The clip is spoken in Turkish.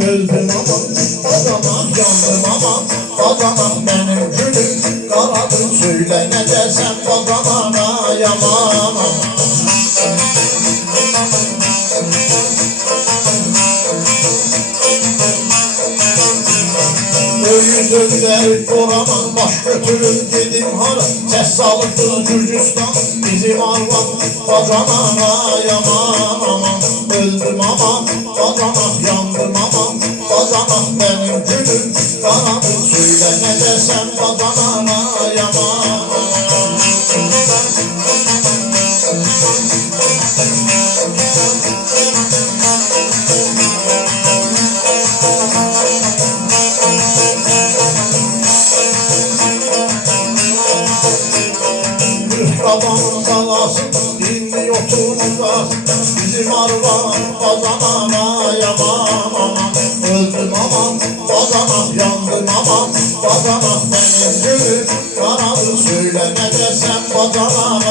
öldüm aman, bacanak yandım aman, bacanak benim gülüm karadır, söyle ne desem bacanana yaman. Öğüdüm derip oraman, baş götürün dedim hara, ses salıktır Gürcistan bizim arvan, bacanana yaman aman, öldüm aman, bacanak yandım aman, bacanak benim gülüm karadır, söyle ne desem bacanana yaman. Babamın kalası dinli oturumda, bizim arvan bacanana yaman aman, öldüm aman, bacanak yandım aman, bacanak benim gülüm karadır, söyle ne desem bacanana